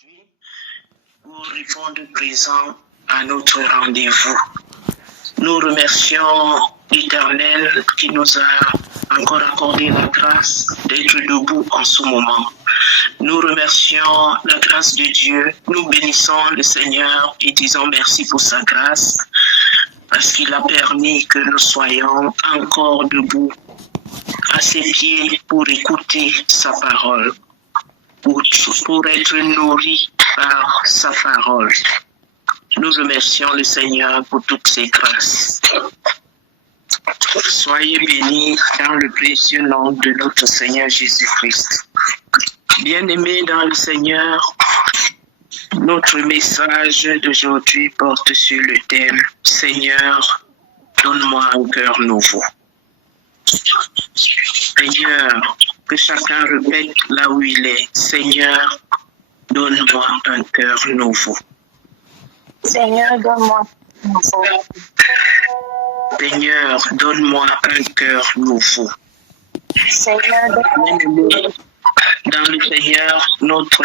aujourd'hui pour répondre présent à notre rendez-vous. Nous remercions l'Éternel qui nous a encore accordé la grâce d'être debout en ce moment. Nous remercions la grâce de Dieu. Nous bénissons le Seigneur et disons merci pour sa grâce parce qu'il a permis que nous soyons encore debout à ses pieds pour écouter sa parole, pour être nourris par sa parole. Nous remercions le Seigneur pour toutes ses grâces. Soyez bénis dans le précieux nom de notre Seigneur Jésus-Christ. Bien-aimés dans le Seigneur, notre message d'aujourd'hui porte sur le thème « Seigneur, donne-moi un cœur nouveau ». Seigneur, que chacun répète là où il est. Seigneur, donne-moi un cœur nouveau. Seigneur, donne-moi un nouveau. Seigneur, donne-moi un cœur nouveau. Seigneur, donne-moi. Dans le Seigneur, notre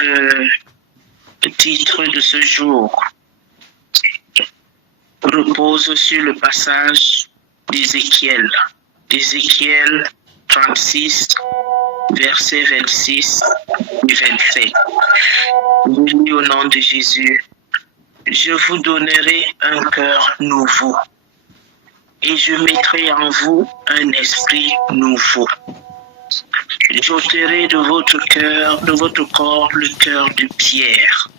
titre de ce jour repose sur le passage d'Ézéchiel. Ézéchiel 36, versets 26 et 27. Oui, au nom de Jésus, je vous donnerai un cœur nouveau et je mettrai en vous un esprit nouveau. J'ôterai de votre cœur, de votre corps, le cœur de pierre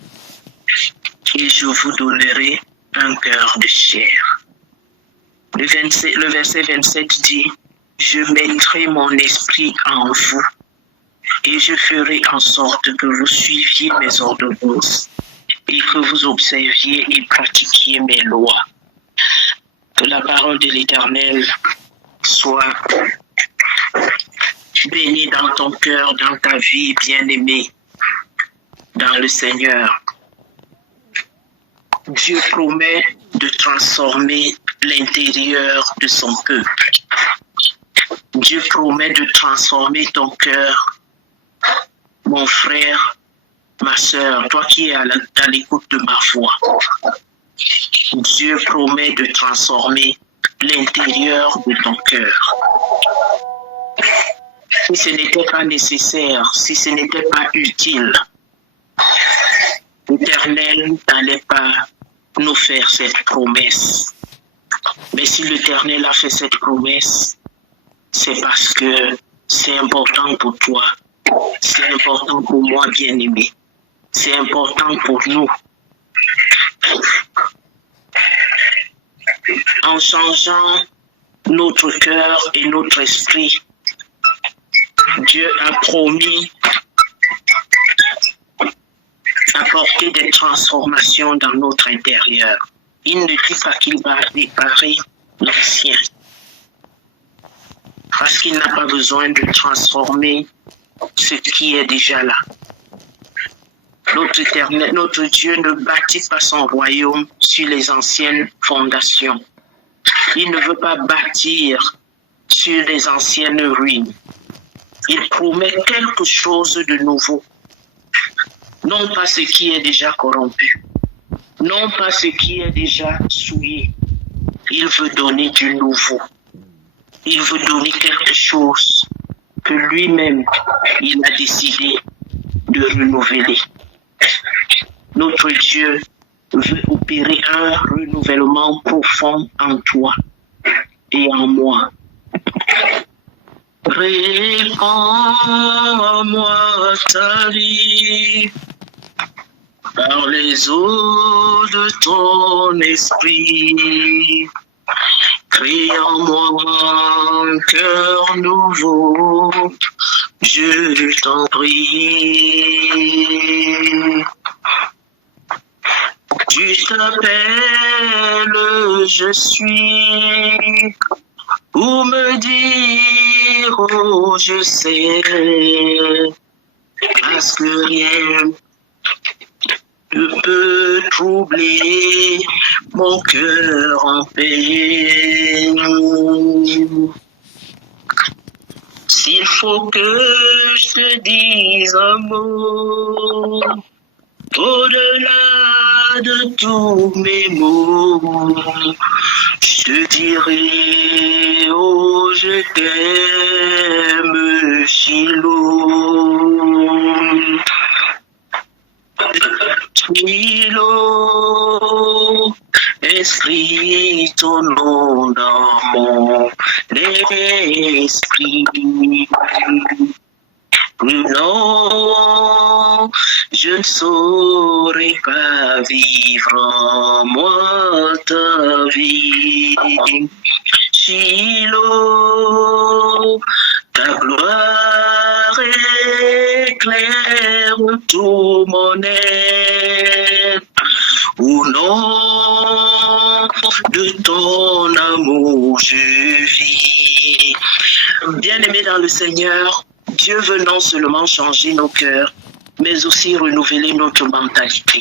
et je vous donnerai un cœur de chair. Le verset 27 dit, je mettrai mon esprit en vous et je ferai en sorte que vous suiviez mes ordonnances et que vous observiez et pratiquiez mes lois. Que la parole de l'Éternel soit bénie dans ton cœur, dans ta vie, bien-aimée, dans le Seigneur. Dieu promet de transformer l'intérieur de son peuple. Dieu promet de transformer ton cœur, mon frère, ma sœur, toi qui es à l'écoute de ma voix. Dieu promet de transformer l'intérieur de ton cœur. Si ce n'était pas nécessaire, si ce n'était pas utile, l'Éternel n'allait pas nous faire cette promesse. Mais si l'Éternel a fait cette promesse, c'est parce que c'est important pour toi, c'est important pour moi, bien-aimé, c'est important pour nous. En changeant notre cœur et notre esprit, Dieu a promis d'apporter des transformations dans notre intérieur. Il ne dit pas qu'il va réparer l'ancien, parce qu'il n'a pas besoin de transformer ce qui est déjà là. Notre Dieu ne bâtit pas son royaume sur les anciennes fondations. Il ne veut pas bâtir sur les anciennes ruines. Il promet quelque chose de nouveau. Non pas ce qui est déjà corrompu. Non pas ce qui est déjà souillé. Il veut donner du nouveau. Il veut donner quelque chose que lui-même, il a décidé de renouveler. Notre Dieu veut opérer un renouvellement profond en toi et en moi. Répands-moi ta vie par les eaux de ton esprit. Crée en moi un cœur nouveau, je t'en prie. Tu t'appelles, je suis, ou me dire, oh, je sais, parce que rien ne peut troubler mon cœur en peine. S'il faut que je te dise un mot, Au-delà de tous mes mots, je te dirai, oh, je t'aime, Shiloh. Shiloh, inscris ton nom dans mon esprit. Non, je ne saurais pas vivre en moi ta vie. Shiloh, ta gloire éclaire tout mon être. Au nom de ton amour, je vis. Bien-aimés dans le Seigneur, Dieu veut non seulement changer nos cœurs, mais aussi renouveler notre mentalité.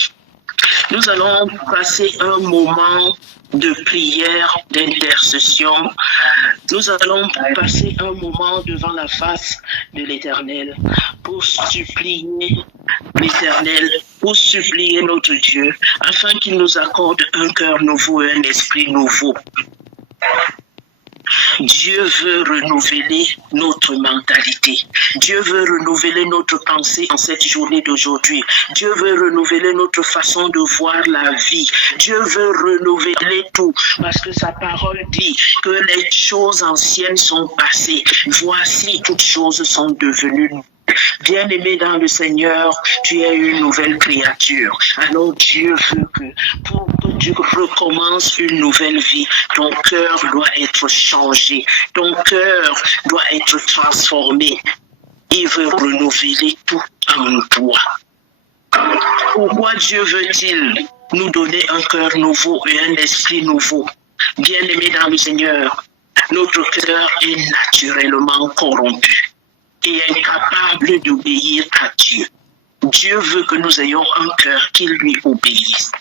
Nous allons passer un moment de prière, d'intercession. Nous allons passer un moment devant la face de l'Éternel pour supplier l'Éternel, pour supplier notre Dieu, afin qu'il nous accorde un cœur nouveau et un esprit nouveau. Dieu veut renouveler notre mentalité. Dieu veut renouveler notre pensée en cette journée d'aujourd'hui. Dieu veut renouveler notre façon de voir la vie. Dieu veut renouveler tout parce que sa parole dit que les choses anciennes sont passées. Voici, toutes choses sont devenues. Bien-aimé dans le Seigneur, tu es une nouvelle créature. Alors Dieu veut que pour que tu recommences une nouvelle vie, ton cœur doit être changé, ton cœur doit être transformé. Il veut renouveler tout en toi. Pourquoi Dieu veut-il nous donner un cœur nouveau et un esprit nouveau? Bien-aimé dans le Seigneur, notre cœur est naturellement corrompu et incapable d'obéir à Dieu. Dieu veut que nous ayons un cœur qui lui obéisse.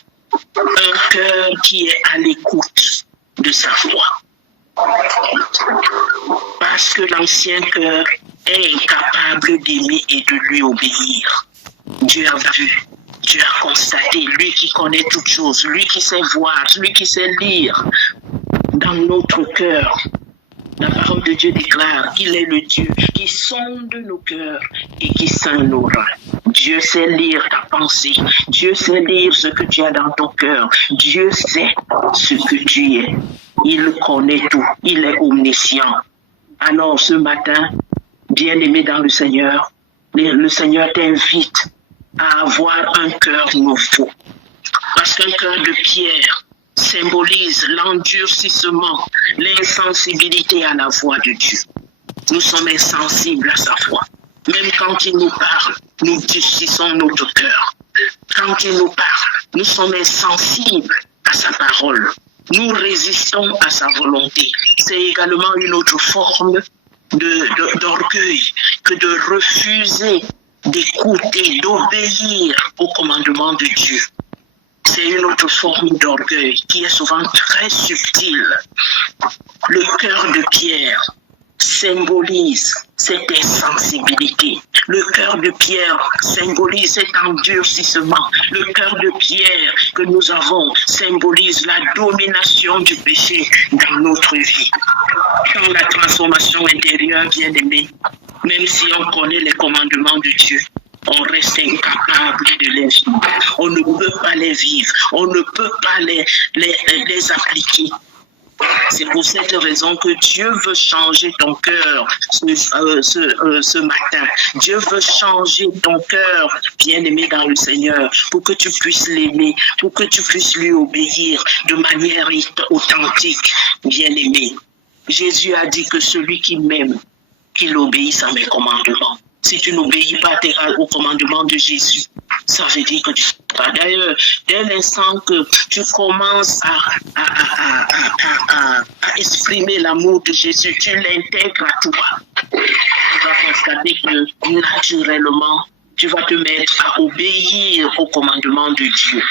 Un cœur qui est à l'écoute de sa voix. Parce que l'ancien cœur est incapable d'aimer et de lui obéir. Dieu a vu, Dieu a constaté, lui qui connaît toutes choses, lui qui sait voir, lui qui sait lire dans notre cœur. La parole de Dieu déclare qu'il est le Dieu qui sonde nos cœurs et qui sent nos reins. Dieu sait lire ta pensée. Dieu sait lire ce que tu as dans ton cœur. Dieu sait ce que tu es. Il connaît tout. Il est omniscient. Alors ce matin, bien-aimé dans le Seigneur t'invite à avoir un cœur nouveau. Parce qu'un cœur de pierre symbolise l'endurcissement, l'insensibilité à la voix de Dieu. Nous sommes insensibles à sa voix. Même quand il nous parle, nous durcissons notre cœur. Quand il nous parle, nous sommes insensibles à sa parole. Nous résistons à sa volonté. C'est également une autre forme d'orgueil que de refuser d'écouter, d'obéir au commandement de Dieu. C'est une autre forme d'orgueil qui est souvent très subtile. Le cœur de pierre symbolise cette insensibilité. Le cœur de pierre symbolise cet endurcissement. Le cœur de pierre que nous avons symbolise la domination du péché dans notre vie. Dans la transformation intérieure, bien-aimée, même si on connaît les commandements de Dieu, on reste incapable de les vivre. On ne peut pas les vivre. On ne peut pas les appliquer. C'est pour cette raison que Dieu veut changer ton cœur ce matin. Dieu veut changer ton cœur, bien-aimé dans le Seigneur, pour que tu puisses l'aimer, pour que tu puisses lui obéir de manière authentique, bien-aimé. Jésus a dit que celui qui m'aime, qu'il obéisse à mes commandements. Si tu n'obéis pas au commandement de Jésus, ça veut dire que tu ne fais pas. D'ailleurs, dès l'instant que tu commences à exprimer l'amour de Jésus, tu l'intègres à toi. Tu vas constater que naturellement, tu vas te mettre à obéir au commandement de Dieu.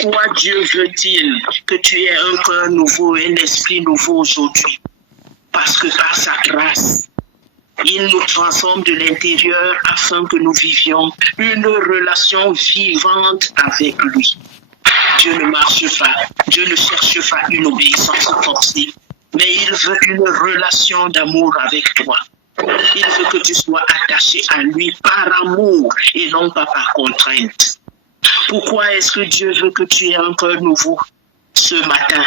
Pourquoi Dieu veut-il que tu aies un cœur nouveau et un esprit nouveau aujourd'hui? Parce que par sa grâce, Il nous transforme de l'intérieur afin que nous vivions une relation vivante avec lui. Dieu ne marche pas, Dieu ne cherche pas une obéissance forcée, mais il veut une relation d'amour avec toi. Il veut que tu sois attaché à lui par amour et non pas par contrainte. Pourquoi est-ce que Dieu veut que tu aies un cœur nouveau ce matin?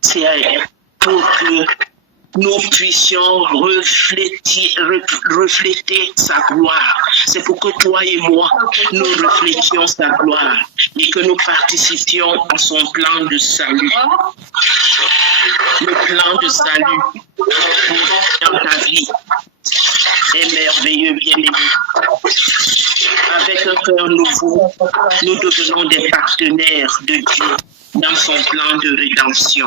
C'est pour que nous puissions refléter sa gloire. C'est pour que toi et moi, nous reflétions sa gloire et que nous participions à son plan de salut. Le plan de salut dans ta vie est merveilleux, bien-aimé. Avec un cœur nouveau, nous devenons des partenaires de Dieu dans son plan de rédemption.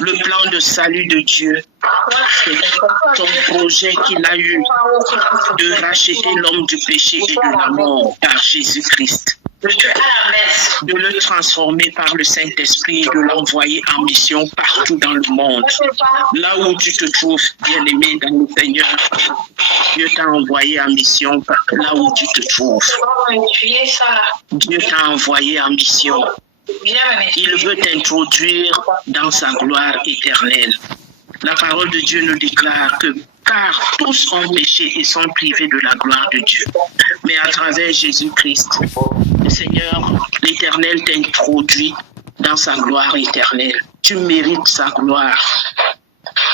Le plan de salut de Dieu, c'est son projet qu'il a eu de racheter l'homme du péché et de la mort par Jésus-Christ. De le transformer par le Saint-Esprit et de l'envoyer en mission partout dans le monde. Là où tu te trouves, bien-aimé dans le Seigneur, Dieu t'a envoyé en mission là où tu te trouves. Dieu t'a envoyé en mission. Il veut t'introduire dans sa gloire éternelle. La parole de Dieu nous déclare que car tous ont péché et sont privés de la gloire de Dieu. Mais à travers Jésus-Christ, le Seigneur, l'Éternel t'introduit dans sa gloire éternelle. Tu mérites sa gloire.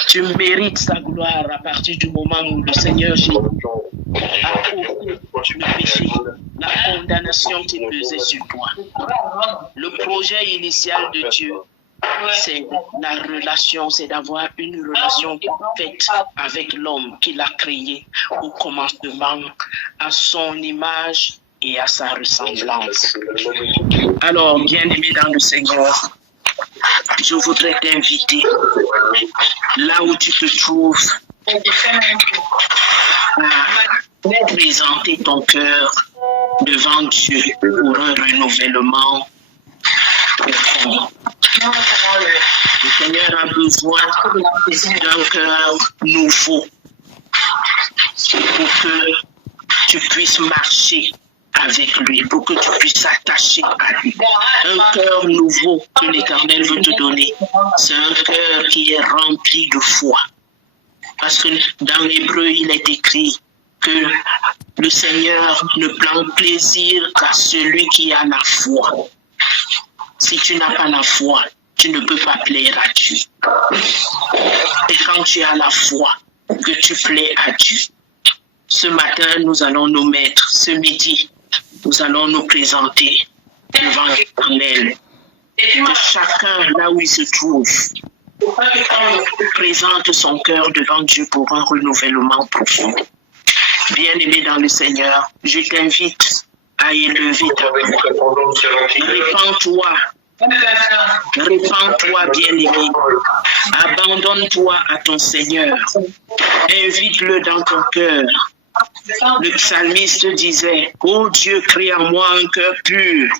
Tu mérites sa gloire à partir du moment où le Seigneur Jésus a ôté le péché, la condamnation qui pesait sur toi. Le projet initial de Dieu, c'est la relation, c'est d'avoir une relation parfaite avec l'homme qu'il a créé au commencement, à son image et à sa ressemblance. Alors, bien-aimé dans le Seigneur, je voudrais t'inviter, là où tu te trouves, à présenter ton cœur devant Dieu pour un renouvellement profond. Le Seigneur a besoin d'un cœur nouveau pour que tu puisses marcher avec lui, pour que tu puisses t'attacher à lui. Un cœur nouveau que l'Éternel veut te donner, c'est un cœur qui est rempli de foi. Parce que dans l'Hébreu, il est écrit que le Seigneur ne prend plaisir qu'à celui qui a la foi. Si tu n'as pas la foi, tu ne peux pas plaire à Dieu. Et quand tu as la foi, que tu plais à Dieu. Ce matin, nous allons nous mettre, ce midi, nous allons nous présenter devant l'Éternel. Que chacun, là où il se trouve, présente son cœur devant Dieu pour un renouvellement profond. Bien-aimé dans le Seigneur, je t'invite à élever ta voix. Répands-toi. Répands-toi, bien-aimé. Abandonne-toi à ton Seigneur. Invite-le dans ton cœur. Le psalmiste disait, « Ô Dieu, crée en moi un cœur pur.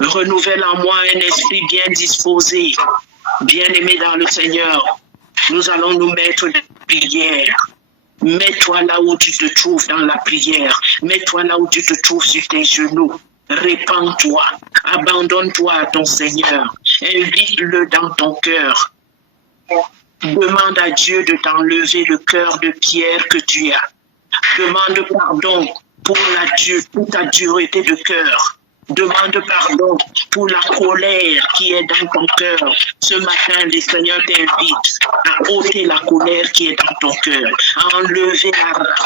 Renouvelle en moi un esprit bien disposé. » Bien-aimé dans le Seigneur, nous allons nous mettre de prière. Mets-toi là où tu te trouves dans la prière. Mets-toi là où tu te trouves sur tes genoux. Répands-toi. Abandonne-toi à ton Seigneur. Invite-le dans ton cœur. Demande à Dieu de t'enlever le cœur de pierre que tu as. Demande pardon pour ta dureté de cœur. Demande pardon pour la colère qui est dans ton cœur. Ce matin, le Seigneur t'invite à ôter la colère qui est dans ton cœur, à enlever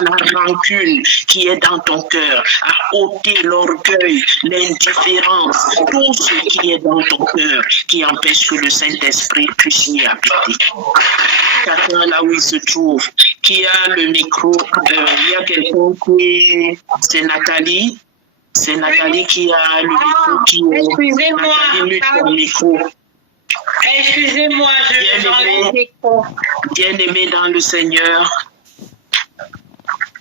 la rancune qui est dans ton cœur, à ôter l'orgueil, l'indifférence, tout ce qui est dans ton cœur qui empêche que le Saint-Esprit puisse y habiter. Chacun là où il se trouve, qui a le micro, il y a quelqu'un qui... C'est Nathalie. C'est Nathalie qui a le micro, qui est... Excusez-moi. Nathalie, mute ton micro. Excusez-moi, j'enlève le micro. Bien-aimé dans le Seigneur,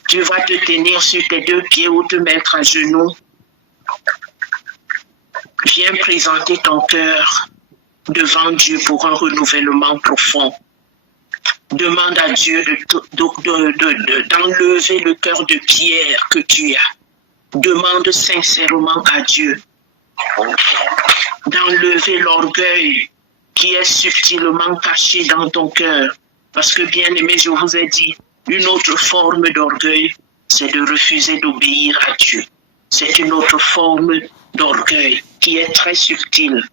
tu vas te tenir sur tes deux pieds ou te mettre à genoux. Viens présenter ton cœur devant Dieu pour un renouvellement profond. Demande à Dieu d'enlever le cœur de pierre que tu as. Demande sincèrement à Dieu d'enlever l'orgueil qui est subtilement caché dans ton cœur. Parce que, bien aimé, je vous ai dit, une autre forme d'orgueil, c'est de refuser d'obéir à Dieu. C'est une autre forme d'orgueil qui est très subtile.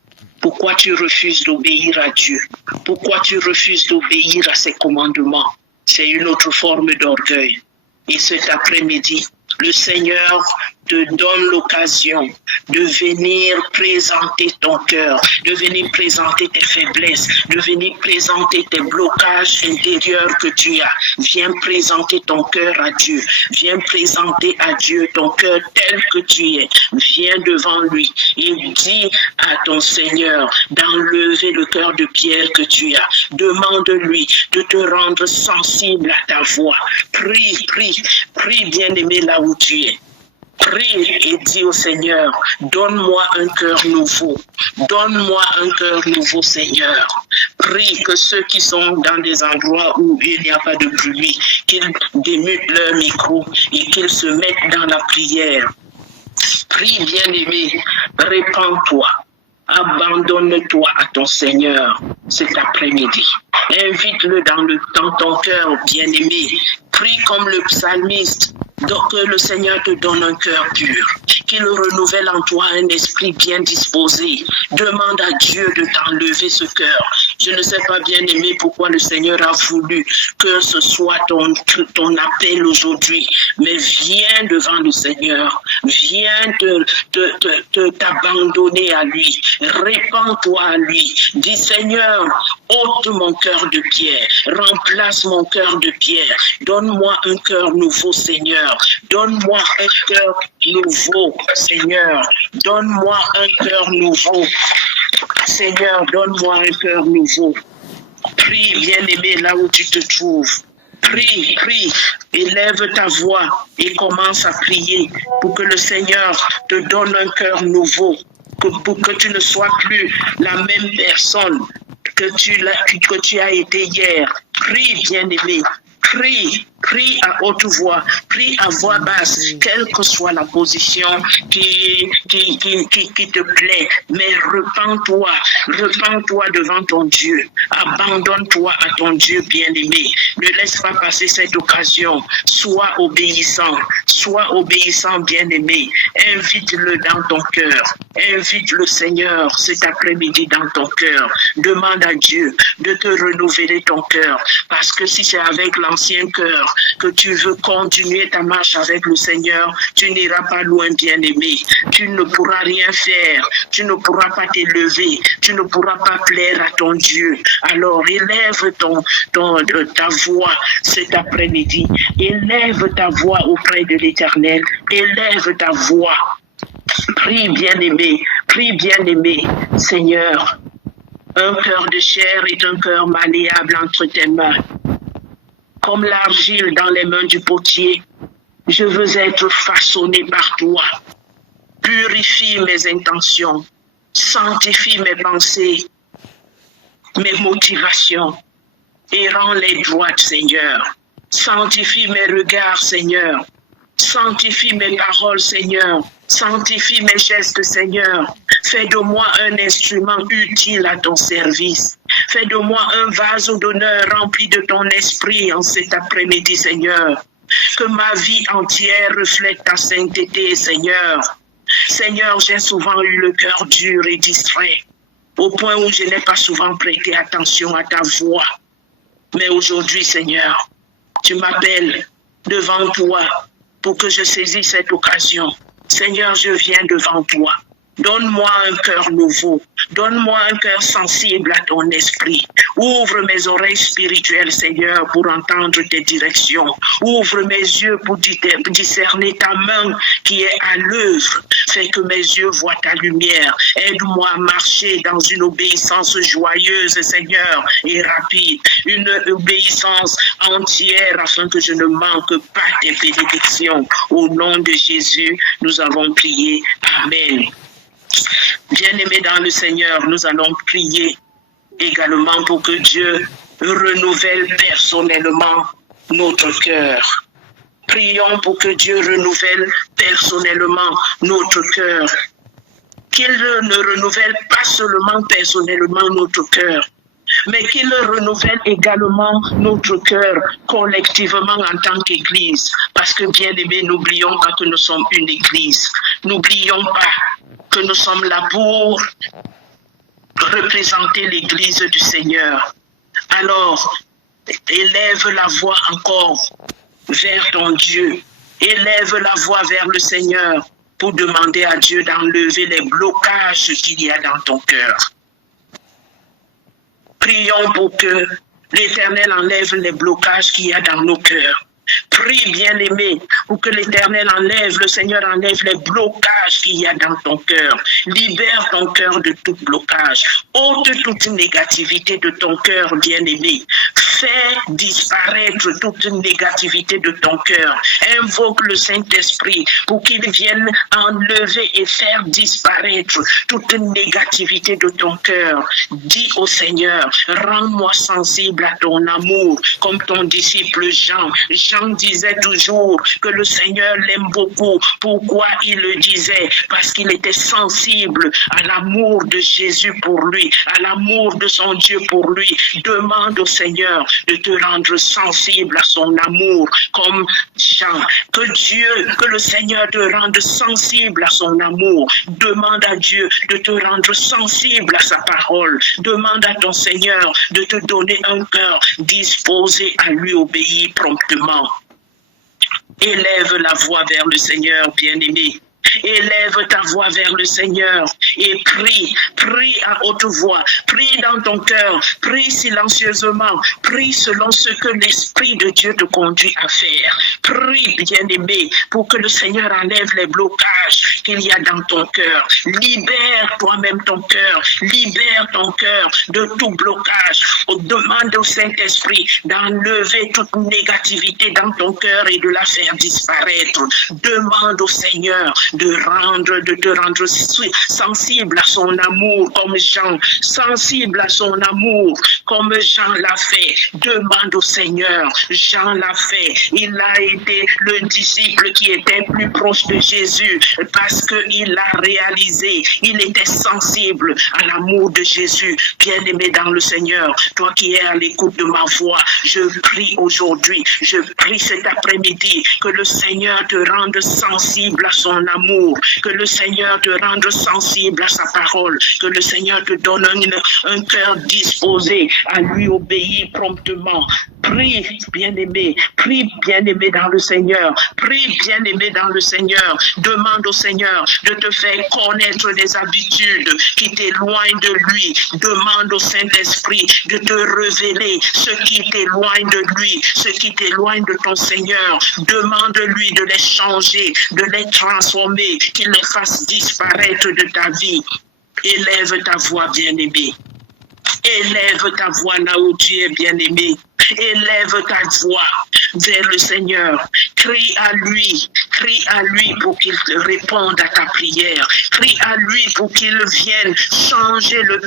Pourquoi tu refuses d'obéir à Dieu? Pourquoi tu refuses d'obéir à ses commandements? C'est une autre forme d'orgueil. Et cet après-midi, le Seigneur te donne l'occasion de venir présenter ton cœur, de venir présenter tes faiblesses, de venir présenter tes blocages intérieurs que tu as. Viens présenter ton cœur à Dieu. Viens présenter à Dieu ton cœur tel que tu es. Viens devant lui et dis à ton Seigneur d'enlever le cœur de pierre que tu as. Demande-lui de te rendre sensible à ta voix. Prie, prie, prie, bien-aimé, là où tu es. Prie et dis au Seigneur, donne-moi un cœur nouveau. Donne-moi un cœur nouveau, Seigneur. Prie que ceux qui sont dans des endroits où il n'y a pas de bruit, qu'ils démutent leur micro et qu'ils se mettent dans la prière. Prie, bien-aimé, répands-toi. Abandonne-toi à ton Seigneur cet après-midi. Invite-le dans ton cœur, bien-aimé. Prie comme le psalmiste. Donc que le Seigneur te donne un cœur pur, qu'il renouvelle en toi un esprit bien disposé. Demande à Dieu de t'enlever ce cœur. Je ne sais pas, bien aimé, pourquoi le Seigneur a voulu que ce soit ton appel aujourd'hui. Mais viens devant le Seigneur. Viens t'abandonner à lui. Répands-toi à lui. Dis, Seigneur, ôte mon cœur de pierre. Remplace mon cœur de pierre. Donne-moi un cœur nouveau, Seigneur. Donne-moi un cœur nouveau, Seigneur. Donne-moi un cœur nouveau. Seigneur, donne-moi un cœur nouveau. Prie, bien-aimé, là où tu te trouves. Prie, prie, élève ta voix et commence à prier pour que le Seigneur te donne un cœur nouveau, pour que tu ne sois plus la même personne que tu as été hier. Prie, bien-aimé. Prie, prie à haute voix, prie à voix basse, quelle que soit la position qui te plaît, mais repens-toi devant ton Dieu, abandonne-toi à ton Dieu bien-aimé, ne laisse pas passer cette occasion, sois obéissant bien-aimé, invite-le dans ton cœur, invite le Seigneur cet après-midi dans ton cœur, demande à Dieu de te renouveler ton cœur, parce que si c'est avec l'ancien cœur que tu veux continuer ta marche avec le Seigneur, tu n'iras pas loin, bien-aimé. Tu ne pourras rien faire, tu ne pourras pas t'élever, tu ne pourras pas plaire à ton Dieu. Alors élève ta voix cet après-midi, élève ta voix auprès de l'Éternel, élève ta voix. Prie, bien-aimé, Seigneur. Un cœur de chair est un cœur malléable entre tes mains. Comme l'argile dans les mains du potier, je veux être façonné par toi. Purifie mes intentions, sanctifie mes pensées, mes motivations, et rends-les droites, Seigneur. Sanctifie mes regards, Seigneur. Sanctifie mes paroles, Seigneur. Sanctifie mes gestes, Seigneur. Fais de moi un instrument utile à ton service. Fais de moi un vase d'honneur rempli de ton esprit en cet après-midi, Seigneur. Que ma vie entière reflète ta sainteté, Seigneur. Seigneur, j'ai souvent eu le cœur dur et distrait, au point où je n'ai pas souvent prêté attention à ta voix. Mais aujourd'hui, Seigneur, tu m'appelles devant toi pour que je saisisse cette occasion. Seigneur, je viens devant toi. Donne-moi un cœur nouveau. Donne-moi un cœur sensible à ton esprit. Ouvre mes oreilles spirituelles, Seigneur, pour entendre tes directions. Ouvre mes yeux pour discerner ta main qui est à l'œuvre. Fais que mes yeux voient ta lumière. Aide-moi à marcher dans une obéissance joyeuse, Seigneur, et rapide. Une obéissance entière afin que je ne manque pas tes bénédictions. Au nom de Jésus, nous avons prié. Amen. Bien-aimés dans le Seigneur, nous allons prier également pour que Dieu renouvelle personnellement notre cœur. Prions pour que Dieu renouvelle personnellement notre cœur. Qu'il ne renouvelle pas seulement personnellement notre cœur, mais qu'il renouvelle également notre cœur collectivement en tant qu'Église. Parce que, bien aimés, n'oublions pas que nous sommes une Église. N'oublions pas que nous sommes là pour représenter l'Église du Seigneur. Alors, élève la voix encore vers ton Dieu. Élève la voix vers le Seigneur pour demander à Dieu d'enlever les blocages qu'il y a dans ton cœur. Prions pour que l'Éternel enlève les blocages qu'il y a dans nos cœurs. Prie, bien-aimé, pour que l'Éternel enlève, le Seigneur enlève les blocages qu'il y a dans ton cœur. Libère ton cœur de tout blocage. Ôte toute négativité de ton cœur, bien-aimé. Fais disparaître toute négativité de ton cœur. Invoque le Saint-Esprit pour qu'il vienne enlever et faire disparaître toute négativité de ton cœur. Dis au Seigneur, rends-moi sensible à ton amour, comme ton disciple Jean. Jean disait toujours que le Seigneur l'aime beaucoup. Pourquoi il le disait? Parce qu'il était sensible à l'amour de Jésus pour lui, à l'amour de son Dieu pour lui. Demande au Seigneur de te rendre sensible à son amour, comme Jean. Que le Seigneur te rende sensible à son amour. Demande à Dieu de te rendre sensible à sa parole. Demande à ton Seigneur de te donner un cœur disposé à lui obéir promptement. Élève la voix vers le Seigneur, bien-aimé. Élève ta voix vers le Seigneur et prie, prie à haute voix, prie dans ton cœur, prie silencieusement, prie selon ce que l'Esprit de Dieu te conduit à faire. Prie, bien-aimé, pour que le Seigneur enlève les blocages qu'il y a dans ton cœur. Libère toi-même ton cœur, libère ton cœur de tout blocage. Demande au Saint-Esprit d'enlever toute négativité dans ton cœur et de la faire disparaître. Demande au Seigneur de te rendre sensible à son amour comme Jean, sensible à son amour comme Jean l'a fait. Demande au Seigneur, Jean l'a fait. Il a été le disciple qui était plus proche de Jésus parce qu'il a réalisé, il était sensible à l'amour de Jésus. Bien-aimé dans le Seigneur, toi qui es à l'écoute de ma voix, je prie aujourd'hui, je prie cet après-midi que le Seigneur te rende sensible à son amour, que le Seigneur te rende sensible à sa parole, que le Seigneur te donne un cœur disposé à lui obéir promptement. Prie, bien-aimé dans le Seigneur, prie, bien-aimé dans le Seigneur, demande au Seigneur de te faire connaître les habitudes qui t'éloignent de lui, demande au Saint-Esprit de te révéler ce qui t'éloigne de lui, ce qui t'éloigne de ton Seigneur, demande-lui de les changer, de les transformer, qu'il les fasse disparaître de ta vie. Élève ta voix, bien-aimé. Élève ta voix là où tu es, bien-aimé. Élève ta voix vers le Seigneur. Crie à lui pour qu'il te réponde à ta prière. Crie à lui pour qu'il vienne changer le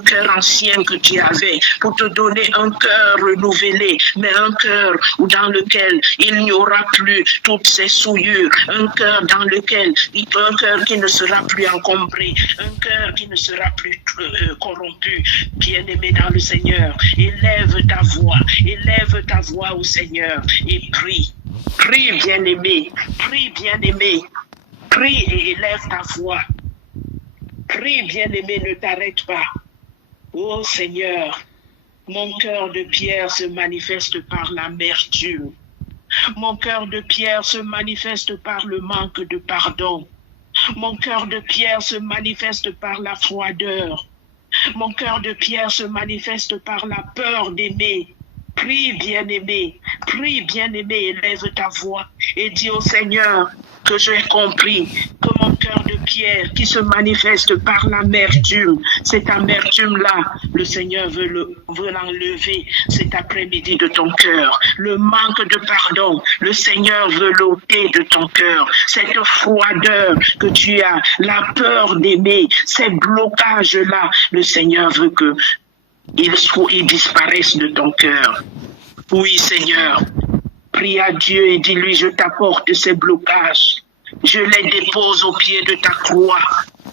cœur ancien que tu avais, pour te donner un cœur renouvelé, mais un cœur dans lequel il n'y aura plus toutes ces souillures, un cœur qui ne sera plus encombré, un cœur qui ne sera plus corrompu. Bien-aimé dans le Seigneur, élève ta voix au Seigneur et prie. Prie, bien-aimé, prie et élève ta voix. Prie, bien-aimé, ne t'arrête pas. Oh Seigneur, mon cœur de pierre se manifeste par l'amertume. Mon cœur de pierre se manifeste par le manque de pardon. Mon cœur de pierre se manifeste par la froideur. Mon cœur de pierre se manifeste par la peur d'aimer. Prie, bien-aimé, élève ta voix et dis au Seigneur que j'ai compris que mon cœur de pierre qui se manifeste par l'amertume, cette amertume-là, le Seigneur veut l'enlever cet après-midi de ton cœur. Le manque de pardon, le Seigneur veut l'ôter de ton cœur. Cette froideur que tu as, la peur d'aimer, ces blocages-là, le Seigneur veut que ils disparaissent de ton cœur. Oui, Seigneur, prie à Dieu et dis-lui, je t'apporte ces blocages. Je les dépose au pied de ta croix.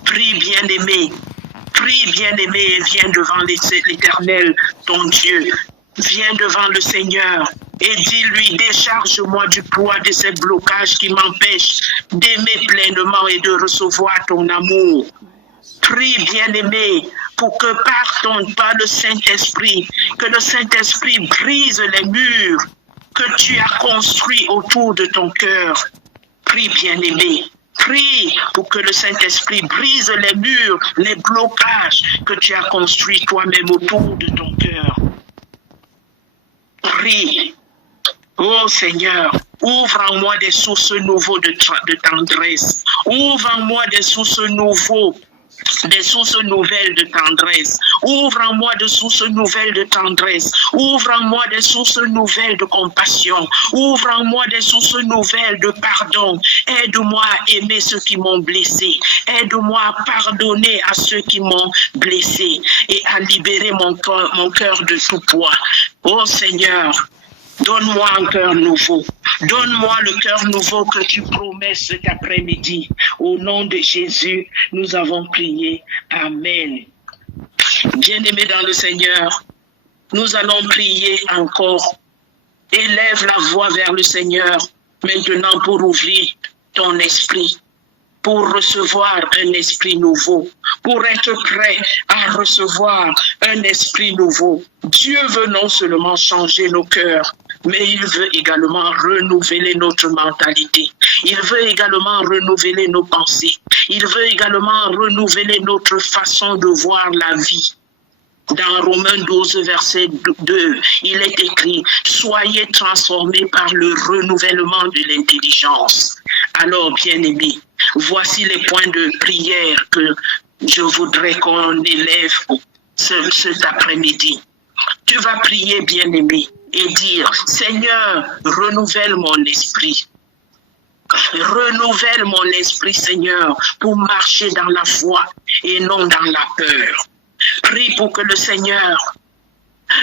Prie, bien-aimé. Prie, bien-aimé, et viens devant l'Éternel, ton Dieu. Viens devant le Seigneur et dis-lui, décharge-moi du poids de ces blocages qui m'empêchent d'aimer pleinement et de recevoir ton amour. Prie, bien-aimé, pour que par le Saint-Esprit, que le Saint-Esprit brise les murs que tu as construits autour de ton cœur. Prie, bien-aimé. Prie pour que le Saint-Esprit brise les murs, les blocages que tu as construits toi-même autour de ton cœur. Prie. Oh Seigneur, ouvre en moi des sources nouvelles de tendresse. Ouvre en moi des sources nouvelles de tendresse. Ouvre en moi des sources nouvelles de tendresse. Ouvre en moi des sources nouvelles de compassion. Ouvre en moi des sources nouvelles de pardon. Aide-moi à aimer ceux qui m'ont blessé. Aide-moi à pardonner à ceux qui m'ont blessé et à libérer mon cœur de tout poids. Oh Seigneur, donne-moi un cœur nouveau. Donne-moi le cœur nouveau que tu promets cet après-midi. Au nom de Jésus, nous avons prié. Amen. Bien-aimés dans le Seigneur, nous allons prier encore. Élève la voix vers le Seigneur maintenant pour ouvrir ton esprit, pour recevoir un esprit nouveau, pour être prêt à recevoir un esprit nouveau. Dieu veut non seulement changer nos cœurs, mais il veut également renouveler notre mentalité. Il veut également renouveler nos pensées. Il veut également renouveler notre façon de voir la vie. Dans Romains 12, verset 2, il est écrit « Soyez transformés par le renouvellement de l'intelligence ». Alors, bien-aimés, voici les points de prière que je voudrais qu'on élève cet après-midi. Tu vas prier, bien-aimé, et dire « Seigneur, renouvelle mon esprit ». Renouvelle mon esprit, Seigneur, pour marcher dans la foi et non dans la peur. Prie pour que le Seigneur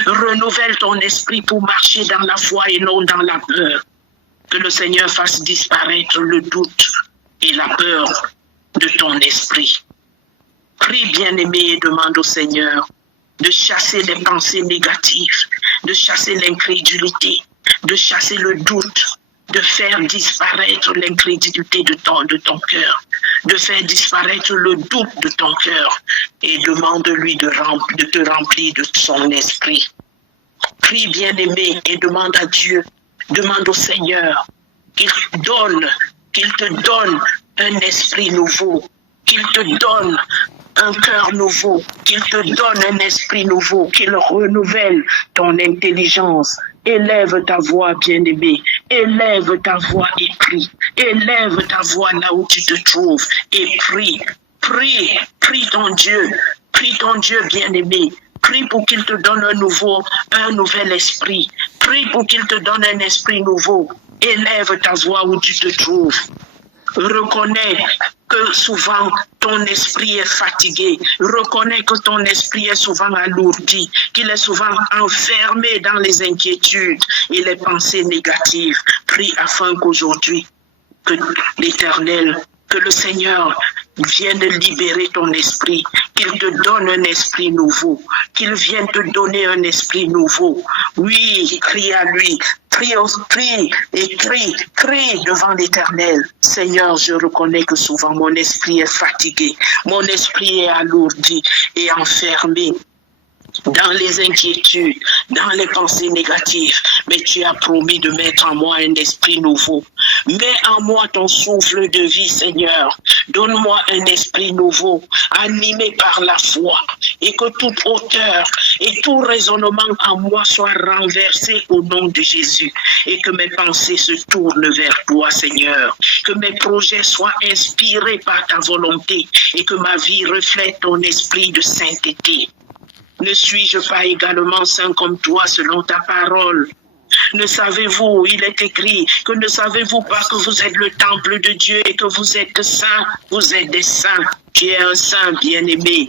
renouvelle ton esprit pour marcher dans la foi et non dans la peur. Que le Seigneur fasse disparaître le doute et la peur de ton esprit. Prie, bien-aimé, et demande au Seigneur de chasser les pensées négatives, de chasser l'incrédulité, de chasser le doute, de faire disparaître l'incrédulité de ton cœur, de faire disparaître le doute de ton cœur et demande-lui de te remplir de son esprit. Prie, bien-aimé, et demande à Dieu, demande au Seigneur qu'il te donne un esprit nouveau, qu'il te donne un cœur nouveau, qu'il te donne un esprit nouveau, qu'il renouvelle ton intelligence. Élève ta voix, bien-aimé. Élève ta voix et prie. Élève ta voix là où tu te trouves et prie. Prie, prie ton Dieu. Prie ton Dieu, bien-aimé. Prie pour qu'il te donne un nouvel esprit. Prie pour qu'il te donne un esprit nouveau. Élève ta voix où tu te trouves. Reconnais que souvent ton esprit est fatigué. Reconnais que ton esprit est souvent alourdi, qu'il est souvent enfermé dans les inquiétudes et les pensées négatives. Prie afin qu'aujourd'hui, que l'Éternel, que le Seigneur vienne libérer ton esprit, qu'il te donne un esprit nouveau, qu'il vienne te donner un esprit nouveau. Oui, crie à lui. Crie et crie devant l'Éternel. Seigneur, je reconnais que souvent mon esprit est fatigué, mon esprit est alourdi et enfermé dans les inquiétudes, dans les pensées négatives. Mais tu as promis de mettre en moi un esprit nouveau. Mets en moi ton souffle de vie, Seigneur. Donne-moi un esprit nouveau, animé par la foi, et que toute hauteur et tout raisonnement en moi soit renversé au nom de Jésus, et que mes pensées se tournent vers toi, Seigneur. Que mes projets soient inspirés par ta volonté, et que ma vie reflète ton esprit de sainteté. Ne suis-je pas également saint comme toi selon ta parole? Ne savez-vous, il est écrit, que ne savez-vous pas que vous êtes le temple de Dieu et que vous êtes saints, vous êtes des saints. Tu es un saint bien-aimé.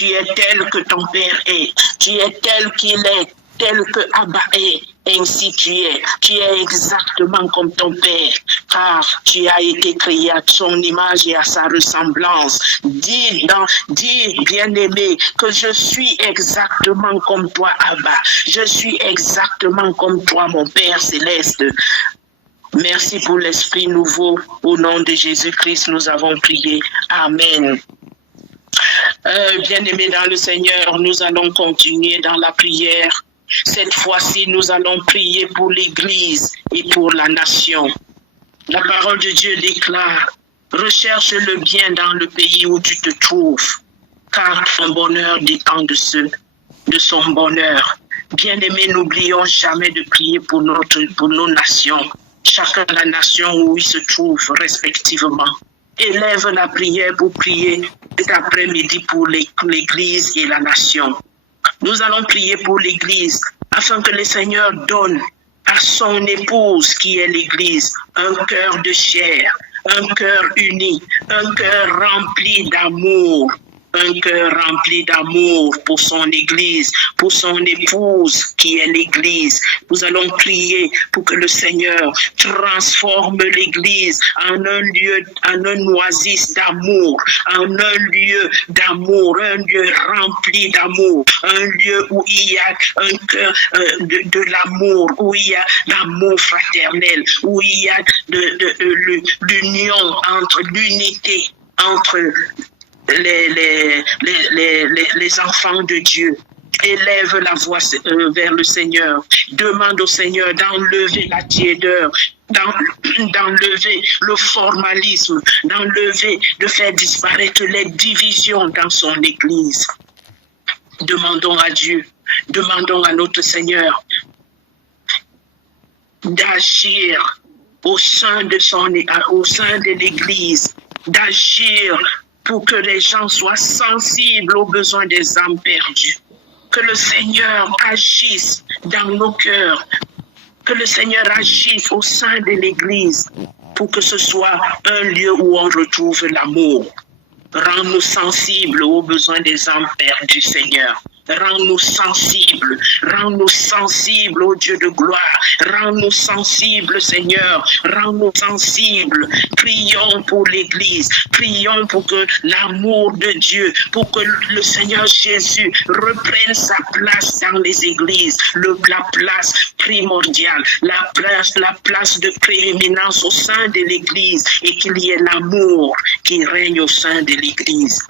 Tu es tel que ton Père est. Tu es tel qu'il est, tel que Abba est. Ainsi tu es. Tu es exactement comme ton Père, car tu as été créé à son image et à sa ressemblance. Dis, bien-aimé, que je suis exactement comme toi, Abba. Je suis exactement comme toi, mon Père céleste. Merci pour l'Esprit nouveau. Au nom de Jésus-Christ, nous avons prié. Amen. Bien-aimés dans le Seigneur, nous allons continuer dans la prière. Cette fois-ci, nous allons prier pour l'Église et pour la nation. La parole de Dieu déclare, recherche le bien dans le pays où tu te trouves, car ton bonheur dépend de son bonheur. Bien-aimés, n'oublions jamais de prier pour nos nations, chacun la nation où il se trouve respectivement. Élève la prière pour prier cet après-midi pour l'Église et la nation. Nous allons prier pour l'Église afin que le Seigneur donne à son épouse qui est l'Église un cœur de chair, un cœur uni, un cœur rempli d'amour. Un cœur rempli d'amour pour son Église, pour son épouse qui est l'Église. Nous allons prier pour que le Seigneur transforme l'Église en un lieu, en un oasis d'amour, en un lieu d'amour, un lieu rempli d'amour, un lieu où il y a un cœur de l'amour, où il y a l'amour fraternel, où il y a l'union entre l'unité entre les enfants de Dieu. Élève la voix vers le Seigneur. Demande au Seigneur d'enlever la tiédeur, d'enlever le formalisme, de faire disparaître les divisions dans son Église. Demandons à Dieu, demandons à notre Seigneur d'agir au sein de l'Église, d'agir pour que les gens soient sensibles aux besoins des âmes perdues. Que le Seigneur agisse dans nos cœurs. Que le Seigneur agisse au sein de l'Église pour que ce soit un lieu où on retrouve l'amour. Rends-nous sensibles aux besoins des âmes perdues, Seigneur. Rends-nous sensibles, ô Dieu de gloire. Rends-nous sensibles, Seigneur. Rends-nous sensibles. Prions pour l'Église. Prions pour que l'amour de Dieu, pour que le Seigneur Jésus reprenne sa place dans les églises, la place primordiale, la place de prééminence au sein de l'Église et qu'il y ait l'amour qui règne au sein de l'Église.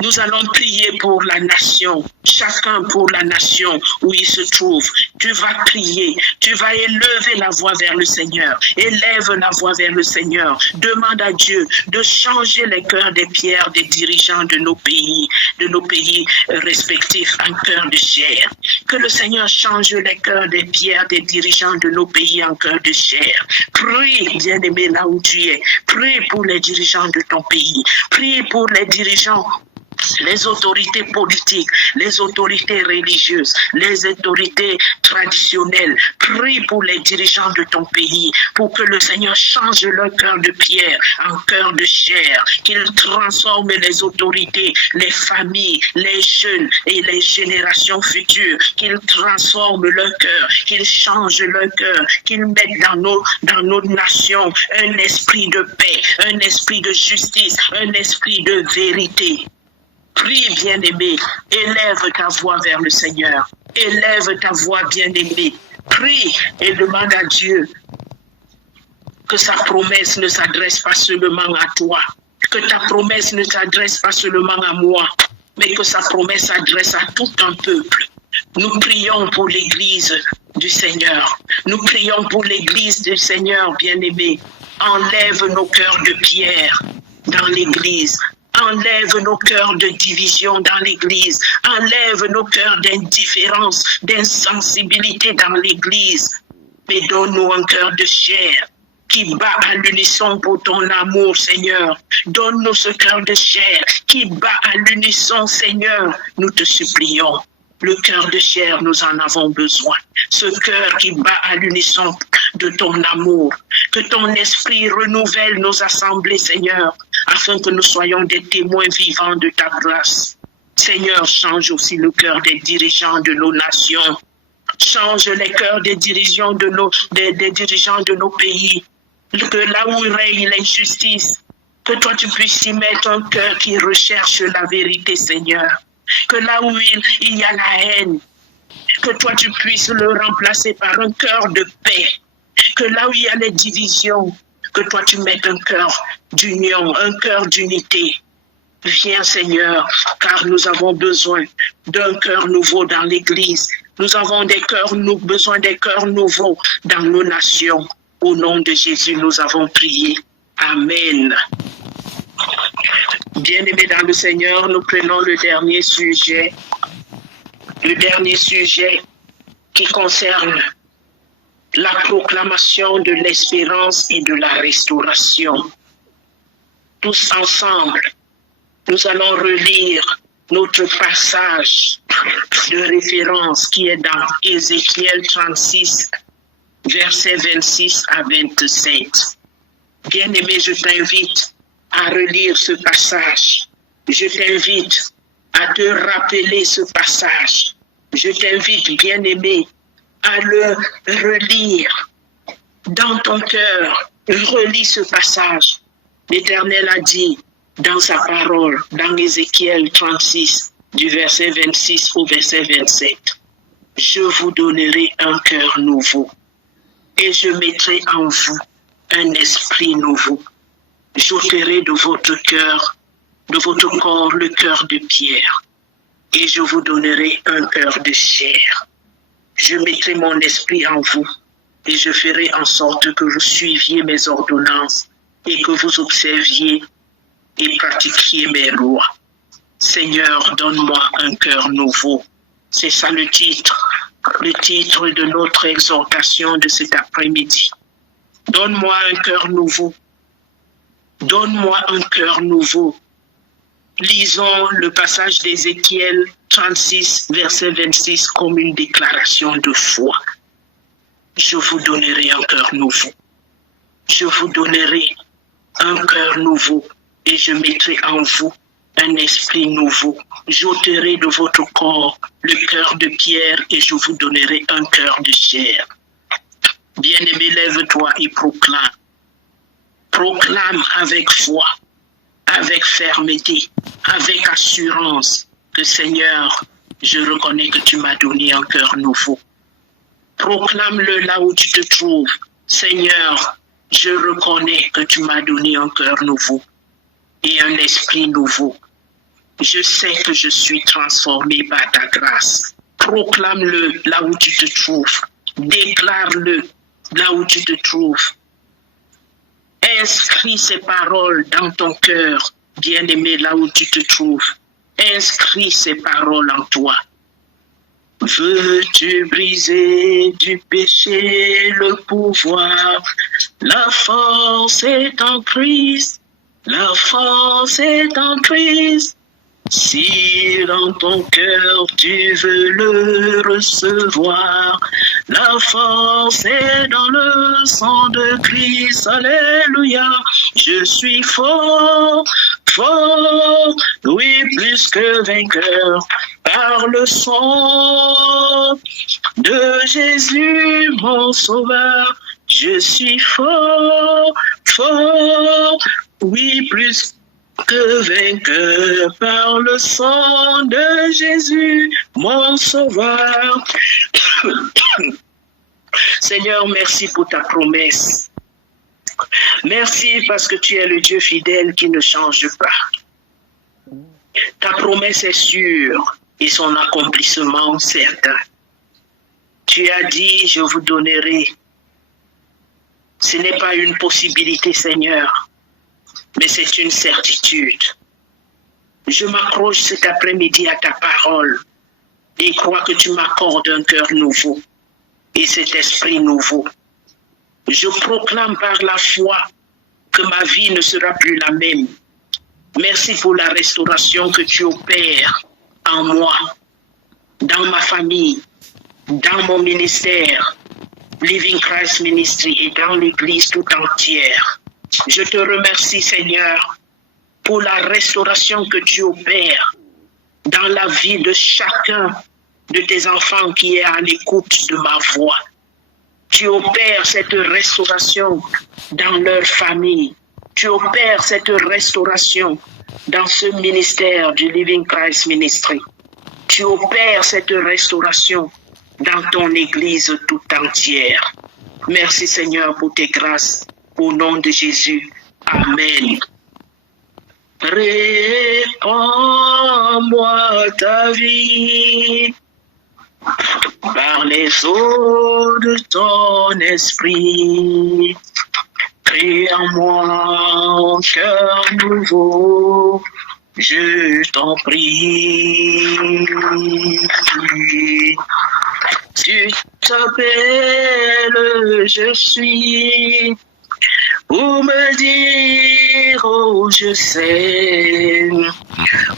Nous allons prier pour la nation, chacun pour la nation où il se trouve. Tu vas prier, tu vas élever la voix vers le Seigneur. Élève la voix vers le Seigneur. Demande à Dieu de changer les cœurs des pierres des dirigeants de nos pays respectifs en cœur de chair. Que le Seigneur change les cœurs des pierres des dirigeants de nos pays en cœur de chair. Prie, bien-aimé, là où tu es. Prie pour les dirigeants de ton pays. Prie pour les dirigeants, les autorités politiques, les autorités religieuses, les autorités traditionnelles. Prie pour les dirigeants de ton pays, pour que le Seigneur change leur cœur de pierre en cœur de chair, qu'il transforme les autorités, les familles, les jeunes et les générations futures, qu'il transforme leur cœur, qu'il change leur cœur, qu'il mette dans nos nations un esprit de paix, un esprit de justice, un esprit de vérité. Prie, bien-aimé, élève ta voix vers le Seigneur. Élève ta voix, bien-aimé. Prie et demande à Dieu que sa promesse ne s'adresse pas seulement à toi, que ta promesse ne s'adresse pas seulement à moi, mais que sa promesse s'adresse à tout un peuple. Nous prions pour l'Église du Seigneur. Nous prions pour l'Église du Seigneur, bien-aimé. Enlève nos cœurs de pierre dans l'Église. Enlève nos cœurs de division dans l'Église. Enlève nos cœurs d'indifférence, d'insensibilité dans l'Église. Mais donne-nous un cœur de chair qui bat à l'unisson pour ton amour, Seigneur. Donne-nous ce cœur de chair qui bat à l'unisson, Seigneur. Nous te supplions. Le cœur de chair, nous en avons besoin. Ce cœur qui bat à l'unisson de ton amour. Que ton esprit renouvelle nos assemblées, Seigneur, afin que nous soyons des témoins vivants de ta grâce. Seigneur, change aussi le cœur des dirigeants de nos nations. Change les cœurs des dirigeants de nos pays. Que là où règne l'injustice, que toi tu puisses y mettre un cœur qui recherche la vérité, Seigneur. Que là où il y a la haine, que toi tu puisses le remplacer par un cœur de paix. Que là où il y a les divisions, que toi tu mettes un cœur d'union, un cœur d'unité. Viens, Seigneur, car nous avons besoin d'un cœur nouveau dans l'Église. Nous avons besoin des cœurs nouveaux dans nos nations. Au nom de Jésus, nous avons prié. Amen. Bien-aimés dans le Seigneur, nous prenons le dernier sujet qui concerne la proclamation de l'espérance et de la restauration. Tous ensemble, nous allons relire notre passage de référence qui est dans Ézéchiel 36, versets 26 à 27. Bien-aimé, je t'invite à relire ce passage. Je t'invite à te rappeler ce passage. Je t'invite, bien-aimé, à le relire dans ton cœur. Relis ce passage. L'Éternel a dit dans sa parole, dans Ézéchiel 36, du verset 26 au verset 27, « Je vous donnerai un cœur nouveau et je mettrai en vous un esprit nouveau. J'ôterai de votre cœur, de votre corps, le cœur de pierre et je vous donnerai un cœur de chair. Je mettrai mon esprit en vous et je ferai en sorte que vous suiviez mes ordonnances et que vous observiez et pratiquiez mes lois. Seigneur, donne-moi un cœur nouveau. » C'est ça le titre de notre exhortation de cet après-midi. Donne-moi un cœur nouveau. Donne-moi un cœur nouveau. Lisons le passage d'Ézéchiel 36, verset 26, comme une déclaration de foi. Je vous donnerai un cœur nouveau. Je vous donnerai un cœur nouveau et je mettrai en vous un esprit nouveau. J'ôterai de votre corps le cœur de pierre et je vous donnerai un cœur de chair. Bien-aimé, lève-toi et proclame. Proclame avec foi, avec fermeté, avec assurance que Seigneur, je reconnais que tu m'as donné un cœur nouveau. Proclame-le là où tu te trouves. Seigneur, je reconnais que tu m'as donné un cœur nouveau et un esprit nouveau. Je sais que je suis transformé par ta grâce. Proclame-le là où tu te trouves. Déclare-le là où tu te trouves. Inscris ces paroles dans ton cœur, bien-aimé, là où tu te trouves. Inscris ces paroles en toi. Veux-tu briser du péché le pouvoir? La force est en Christ. La force est en Christ. Si dans ton cœur tu veux le recevoir, la force est dans le sang de Christ. Alléluia. Je suis fort, fort, oui, plus que vainqueur, par le sang de Jésus, mon sauveur. Je suis fort, fort, oui, plus que vainqueur par le sang de Jésus, mon sauveur. Seigneur, merci pour ta promesse. Merci parce que tu es le Dieu fidèle qui ne change pas. Ta promesse est sûre et son accomplissement certain. Tu as dit, je vous donnerai. Ce n'est pas une possibilité, Seigneur, mais c'est une certitude. Je m'accroche cet après-midi à ta parole et crois que tu m'accordes un cœur nouveau et cet esprit nouveau. Je proclame par la foi que ma vie ne sera plus la même. Merci pour la restauration que tu opères en moi, dans ma famille, dans mon ministère, Living Christ Ministry et dans l'Église tout entière. Je te remercie, Seigneur, pour la restauration que tu opères dans la vie de chacun de tes enfants qui est à l'écoute de ma voix. Tu opères cette restauration dans leur famille. Tu opères cette restauration dans ce ministère du Living Christ Ministry. Tu opères cette restauration dans ton Église tout entière. Merci Seigneur pour tes grâces. Au nom de Jésus. Amen. Répands-moi ta vie par les eaux de ton esprit. Crée en moi un cœur nouveau, je t'en prie. Tu t'appelles, je suis, pour me dire, oh je sais,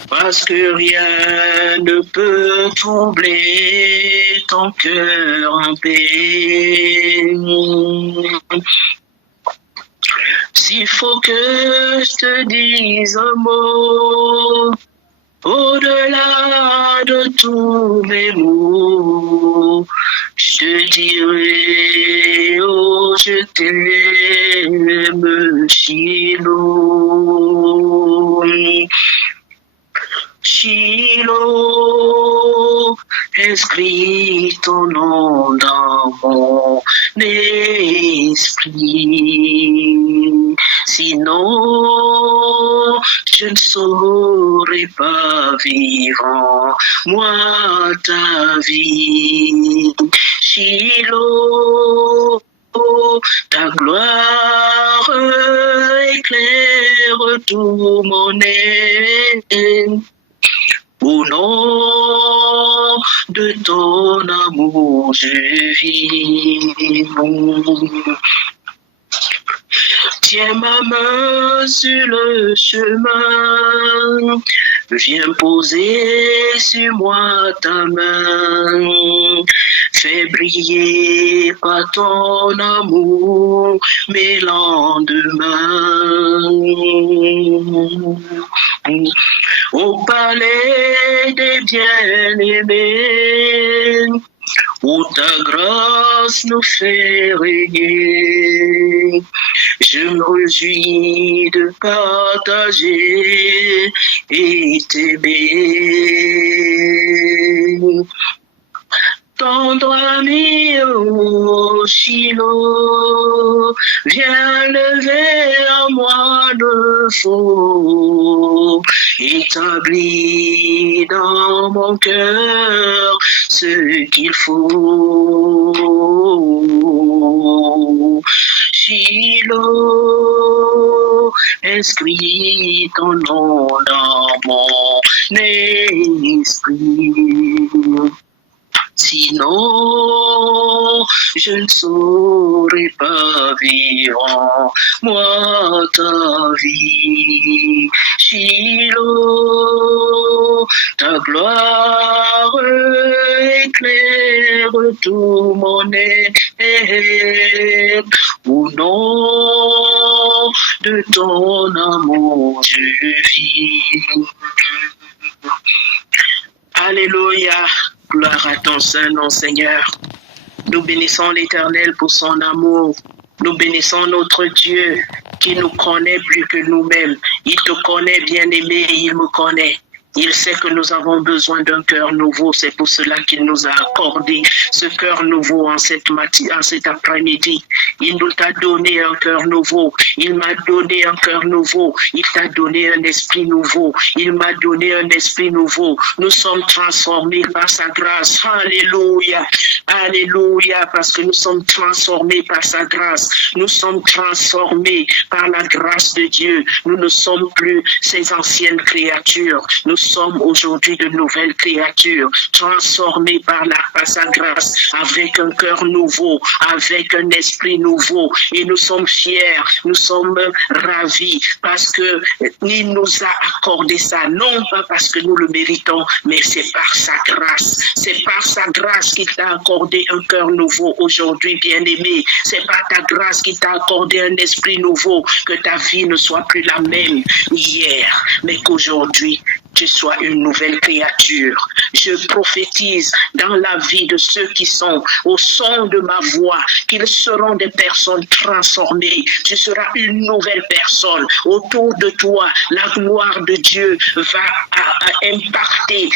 parce que rien ne peut troubler ton cœur en paix. S'il faut que je te dise un mot, au-delà de tous mes mots, je te dirai, oh je t'aime, Shiloh. Shiloh, inscris ton nom dans mon esprit. Sinon, je ne saurais pas vivre en moi ta vie. Shiloh, ta gloire éclaire tout mon être. Au nom de ton amour, je vis. Tiens ma main sur le chemin, viens poser sur moi ta main. Fais briller par ton amour mes lendemains. Au palais des bien-aimés, où ta grâce nous fait régner, je me réjouis de partager et t'aimer. Tendre ami, oh Shiloh, viens lever en moi le faux, établis dans mon cœur ce qu'il faut. Shiloh, inscris ton nom dans mon esprit. Sinon, je ne saurais pas vivre en moi ta vie. Shiloh, ta gloire éclaire tout mon être. Au nom de ton amour, je vis. Alléluia. Gloire à ton saint nom, Seigneur. Nous bénissons l'Éternel pour son amour. Nous bénissons notre Dieu qui nous connaît plus que nous-mêmes. Il te connaît, bien-aimé, et il me connaît. Il sait que nous avons besoin d'un cœur nouveau. C'est pour cela qu'il nous a accordé ce cœur nouveau en cet après-midi. Il nous a donné un cœur nouveau. Il m'a donné un cœur nouveau. Il t'a donné un esprit nouveau. Il m'a donné un esprit nouveau. Nous sommes transformés par sa grâce. Alléluia. Alléluia. Parce que nous sommes transformés par sa grâce. Nous sommes transformés par la grâce de Dieu. Nous ne sommes plus ces anciennes créatures. Nous sommes aujourd'hui de nouvelles créatures, transformées par sa grâce, avec un cœur nouveau, avec un esprit nouveau. Et nous sommes fiers, nous sommes ravis, parce que il nous a accordé ça, non pas parce que nous le méritons, mais c'est par sa grâce. C'est par sa grâce qu'il t'a accordé un cœur nouveau aujourd'hui, bien-aimé. C'est par ta grâce qu'il t'a accordé un esprit nouveau, que ta vie ne soit plus la même hier, mais qu'aujourd'hui, tu sois une nouvelle créature. Je prophétise dans la vie de ceux qui sont au son de ma voix, qu'ils seront des personnes transformées. Tu seras une nouvelle personne. Autour de toi, la gloire de Dieu va impacter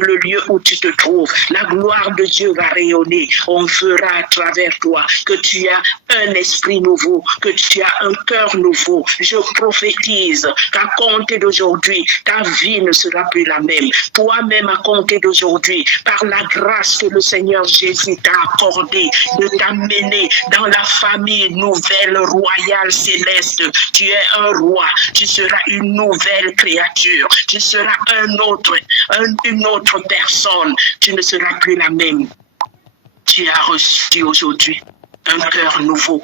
le lieu où tu te trouves. La gloire de Dieu va rayonner. On fera à travers toi que tu as un esprit nouveau, que tu as un cœur nouveau. Je prophétise qu'à compter d'aujourd'hui, ta vie ne sera plus la même. Toi-même, à compter d'aujourd'hui, par la grâce que le Seigneur Jésus t'a accordée, de t'amener dans la famille nouvelle, royale, céleste. Tu es un roi, tu seras une nouvelle créature, tu seras une autre personne. Tu ne seras plus la même. Tu as reçu aujourd'hui un cœur nouveau.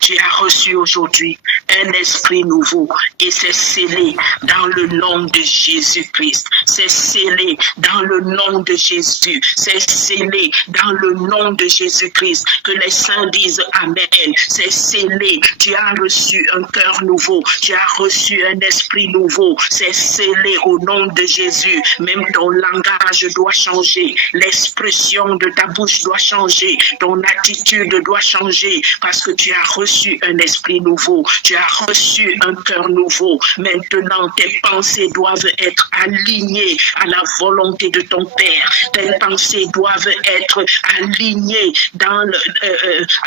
Tu as reçu aujourd'hui un esprit nouveau et c'est scellé dans le nom de Jésus-Christ. C'est scellé dans le nom de Jésus. C'est scellé dans le nom de Jésus-Christ. Que les saints disent Amen. C'est scellé. Tu as reçu un cœur nouveau. Tu as reçu un esprit nouveau. C'est scellé au nom de Jésus. Même ton langage doit changer. L'expression de ta bouche doit changer. Ton attitude doit changer parce que tu as reçu un esprit nouveau, tu as reçu un cœur nouveau. Maintenant, tes pensées doivent être alignées à la volonté de ton Père. Tes pensées doivent être alignées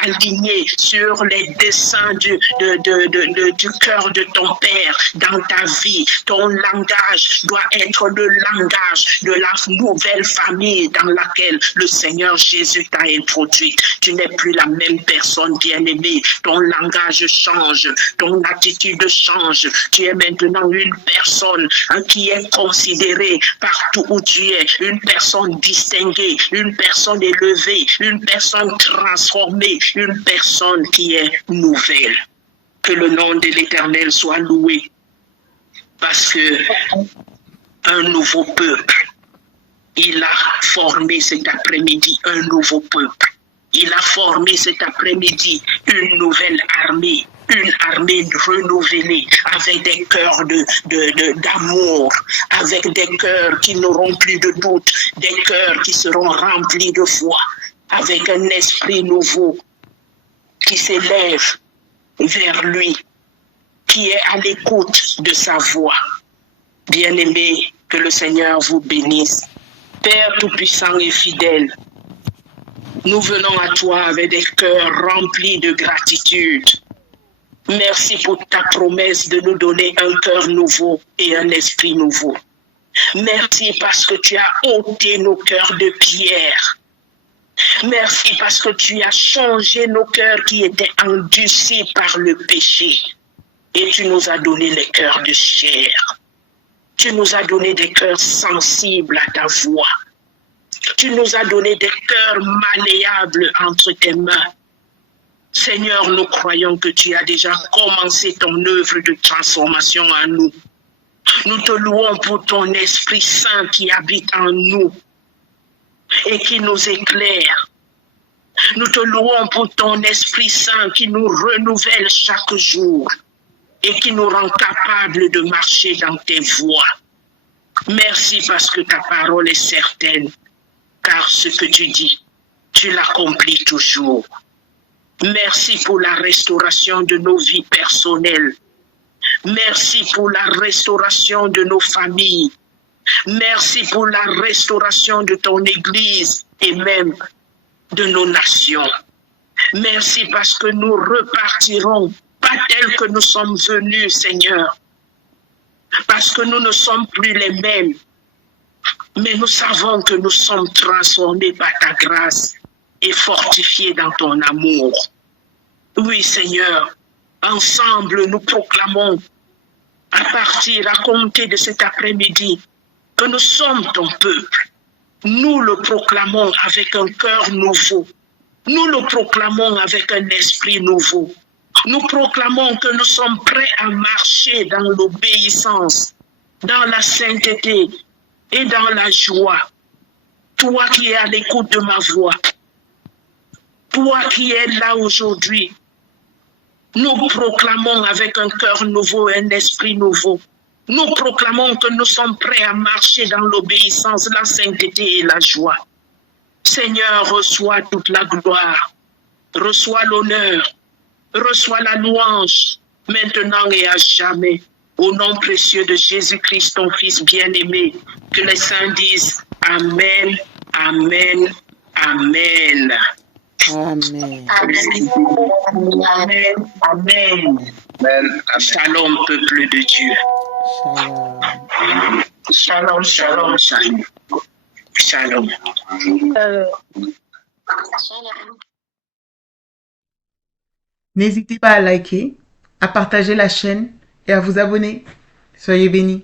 alignées sur les desseins du cœur de ton Père dans ta vie. Ton langage doit être le langage de la nouvelle famille dans laquelle le Seigneur Jésus t'a introduit. Tu n'es plus la même personne, bien-aimée. Ton langage change, ton attitude change. Tu es maintenant une personne qui est considérée partout où tu es, une personne distinguée, une personne élevée, une personne transformée, une personne qui est nouvelle. Que le nom de l'Éternel soit loué, parce que un nouveau peuple, il a formé cet après-midi un nouveau peuple. Il a formé cet après-midi une nouvelle armée, une armée renouvelée, avec des cœurs d'amour, avec des cœurs qui n'auront plus de doute, des cœurs qui seront remplis de foi, avec un esprit nouveau qui s'élève vers lui, qui est à l'écoute de sa voix. Bien-aimés, que le Seigneur vous bénisse. Père tout-puissant et fidèle, nous venons à toi avec des cœurs remplis de gratitude. Merci pour ta promesse de nous donner un cœur nouveau et un esprit nouveau. Merci parce que tu as ôté nos cœurs de pierre. Merci parce que tu as changé nos cœurs qui étaient endurcis par le péché. Et tu nous as donné les cœurs de chair. Tu nous as donné des cœurs sensibles à ta voix. Tu nous as donné des cœurs malléables entre tes mains. Seigneur, nous croyons que tu as déjà commencé ton œuvre de transformation en nous. Nous te louons pour ton Esprit Saint qui habite en nous et qui nous éclaire. Nous te louons pour ton Esprit Saint qui nous renouvelle chaque jour et qui nous rend capables de marcher dans tes voies. Merci parce que ta parole est certaine, car ce que tu dis, tu l'accomplis toujours. Merci pour la restauration de nos vies personnelles. Merci pour la restauration de nos familles. Merci pour la restauration de ton Église et même de nos nations. Merci parce que nous repartirons pas tels que nous sommes venus, Seigneur. Parce que nous ne sommes plus les mêmes. Mais nous savons que nous sommes transformés par ta grâce et fortifiés dans ton amour. Oui, Seigneur, ensemble nous proclamons, à compter de cet après-midi, que nous sommes ton peuple. Nous le proclamons avec un cœur nouveau. Nous le proclamons avec un esprit nouveau. Nous proclamons que nous sommes prêts à marcher dans l'obéissance, dans la sainteté et dans la joie. Toi qui es à l'écoute de ma voix, toi qui es là aujourd'hui, nous proclamons avec un cœur nouveau, un esprit nouveau, Nous proclamons que nous sommes prêts à marcher dans l'obéissance, la sainteté et la joie. Seigneur, reçois toute la gloire, reçois l'honneur, reçois la louange, maintenant et à jamais. Au nom précieux de Jésus-Christ, ton Fils bien-aimé, que les saints disent Amen, Amen, Amen. Amen. Amen, Amen. Amen. Shalom, peuple de Dieu. Shalom. Shalom, shalom, shalom. Shalom. N'hésitez pas à liker, à partager la chaîne et à vous abonner. Soyez bénis.